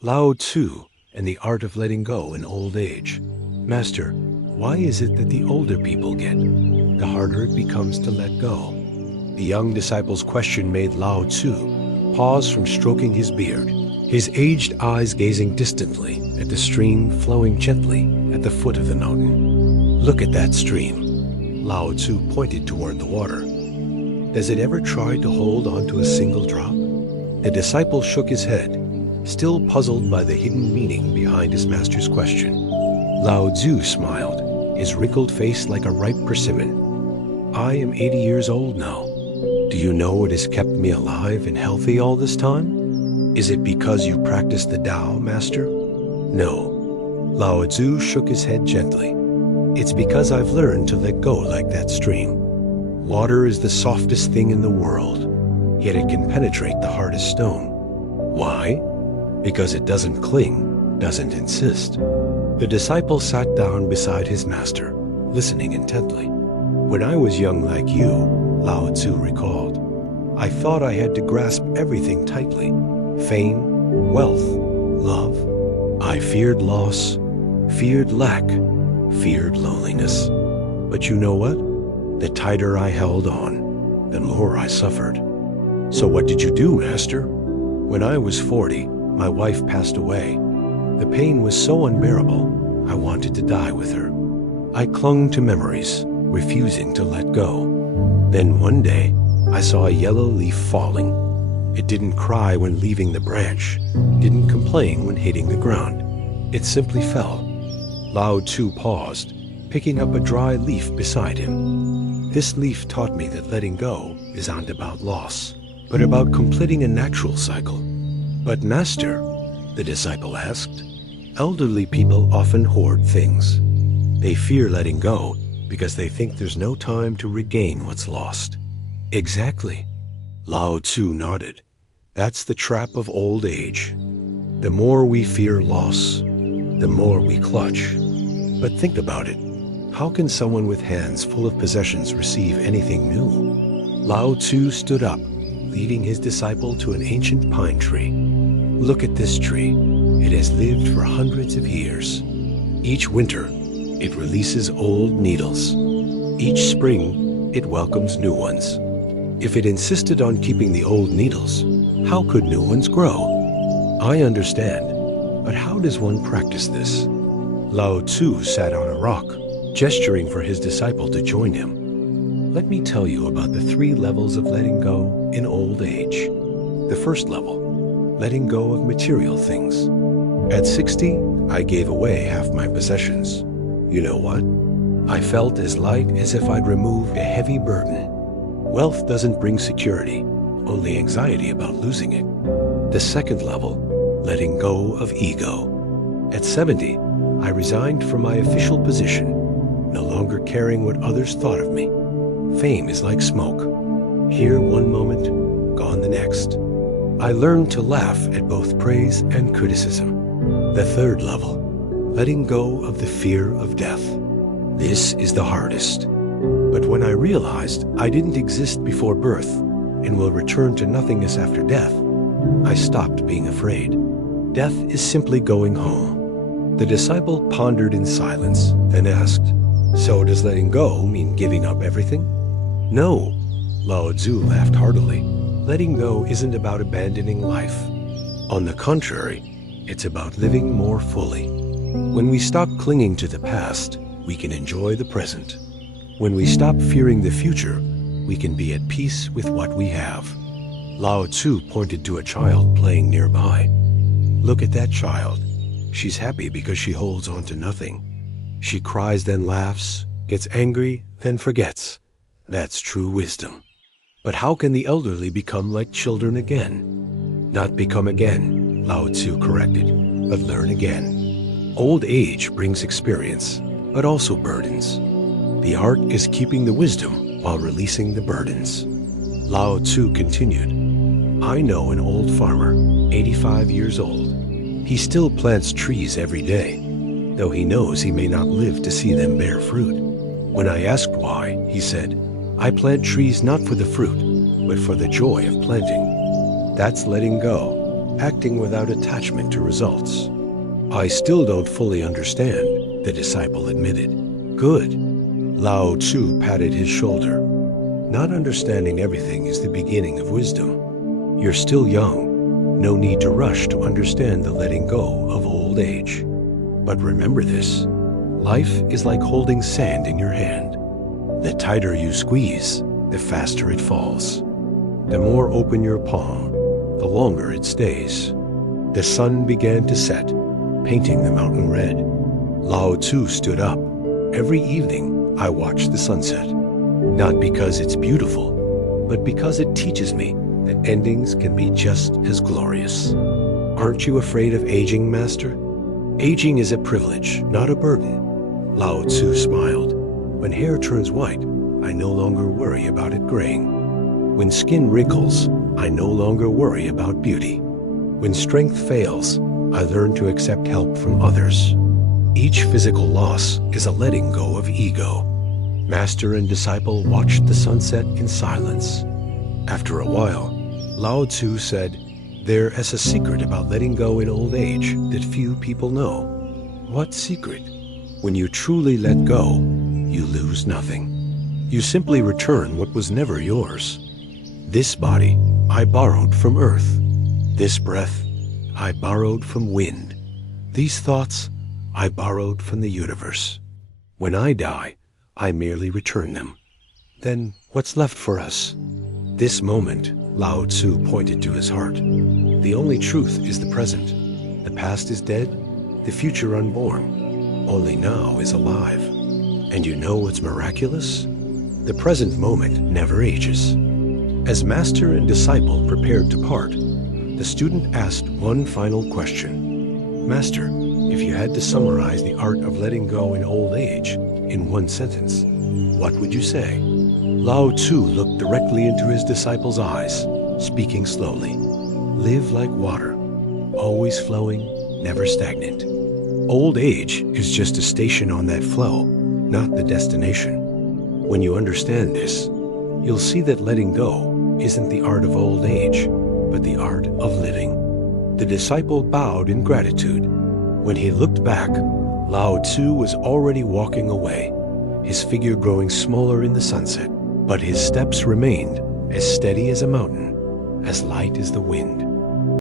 Lao Tzu and the art of letting go in old age. Master, why is it that the older people get, the harder it becomes to let go? The young disciple's question made Lao Tzu pause from stroking his beard, his aged eyes gazing distantly at the stream flowing gently at the foot of the mountain. Look at that stream. Lao Tzu pointed toward the water. Does it ever try to hold onto a single drop? The disciple shook his head, still puzzled by the hidden meaning behind his master's question. Lao Tzu smiled, his wrinkled face like a ripe persimmon. I am 80 years old now. Do you know what has kept me alive and healthy all this time? Is it because you practice the Tao, Master? No. Lao Tzu shook his head gently. It's because I've learned to let go like that stream. Water is the softest thing in the world, yet it can penetrate the hardest stone. Why? Because it doesn't cling, doesn't insist. The disciple sat down beside his master, listening intently. When I was young like you, Lao Tzu recalled, I thought I had to grasp everything tightly. Fame, wealth, love. I feared loss, feared lack, feared loneliness. But you know what? The tighter I held on, the more I suffered. So what did you do, Master? When I was 40, my wife passed away. The pain was so unbearable, I wanted to die with her. I clung to memories, refusing to let go. Then one day, I saw a yellow leaf falling. It didn't cry when leaving the branch, didn't complain when hitting the ground. It simply fell. Lao Tzu paused, picking up a dry leaf beside him. This leaf taught me that letting go isn't about loss, but about completing a natural cycle. But Master, the disciple asked, elderly people often hoard things. They fear letting go because they think there's no time to regain what's lost. Exactly. Lao Tzu nodded. That's the trap of old age. The more we fear loss, the more we clutch. But think about it. How can someone with hands full of possessions receive anything new? Lao Tzu stood up, leading his disciple to an ancient pine tree. Look at this tree. It has lived for hundreds of years. Each winter, it releases old needles. Each spring, it welcomes new ones. If it insisted on keeping the old needles, how could new ones grow? I understand, but how does one practice this? Lao Tzu sat on a rock, gesturing for his disciple to join him. Let me tell you about the 3 levels of letting go in old age. The first level, letting go of material things. At 60, I gave away half my possessions. You know what? I felt as light as if I'd removed a heavy burden. Wealth doesn't bring security, only anxiety about losing it. The second level, letting go of ego. At 70, I resigned from my official position, no longer caring what others thought of me. Fame is like smoke. Here one moment, gone the next. I learned to laugh at both praise and criticism. The third level, letting go of the fear of death. This is the hardest. But when I realized I didn't exist before birth and will return to nothingness after death, I stopped being afraid. Death is simply going home. The disciple pondered in silence, then asked, so does letting go mean giving up everything? No, Lao Tzu laughed heartily. Letting go isn't about abandoning life. On the contrary, it's about living more fully. When we stop clinging to the past, we can enjoy the present. When we stop fearing the future, we can be at peace with what we have. Lao Tzu pointed to a child playing nearby. Look at that child. She's happy because she holds on to nothing. She cries, then laughs, gets angry, then forgets. That's true wisdom. But how can the elderly become like children again? Not become again, Lao Tzu corrected, but learn again. Old age brings experience, but also burdens. The art is keeping the wisdom while releasing the burdens. Lao Tzu continued, I know an old farmer, 85 years old. He still plants trees every day, though he knows he may not live to see them bear fruit. When I asked why, he said, I plant trees not for the fruit, but for the joy of planting. That's letting go. acting without attachment to results. I still don't fully understand, the disciple admitted. Good. Lao Tzu patted his shoulder. Not understanding everything is the beginning of wisdom. You're still young. No need to rush to understand the letting go of old age. But remember this. Life is like holding sand in your hand. The tighter you squeeze, the faster it falls. The more open your palm, the longer it stays. The sun began to set, painting the mountain red. Lao Tzu stood up. Every evening, I watch the sunset. Not because it's beautiful, but because it teaches me that endings can be just as glorious. Aren't you afraid of aging, Master? Aging is a privilege, not a burden. Lao Tzu smiled. When hair turns white, I no longer worry about it graying. When skin wrinkles, I no longer worry about beauty. When strength fails, I learn to accept help from others. Each physical loss is a letting go of ego. Master and disciple watched the sunset in silence. After a while, Lao Tzu said, "There is a secret about letting go in old age that few people know." What secret? When you truly let go, you lose nothing. You simply return what was never yours. This body I borrowed from earth. This breath I borrowed from wind. These thoughts I borrowed from the universe. When I die, I merely return them. Then what's left for us? This moment, Lao Tzu pointed to his heart. The only truth is the present. The past is dead, the future unborn. Only now is alive. And you know what's miraculous? The present moment never ages. As master and disciple prepared to part, the student asked one final question. Master, if you had to summarize the art of letting go in old age in one sentence, what would you say? Lao Tzu looked directly into his disciple's eyes, speaking slowly. Live like water, always flowing, never stagnant. Old age is just a station on that flow, not the destination. When you understand this, you'll see that letting go isn't the art of old age, but the art of living. The disciple bowed in gratitude. When he looked back, Lao Tzu was already walking away, his figure growing smaller in the sunset, but his steps remained as steady as a mountain, as light as the wind.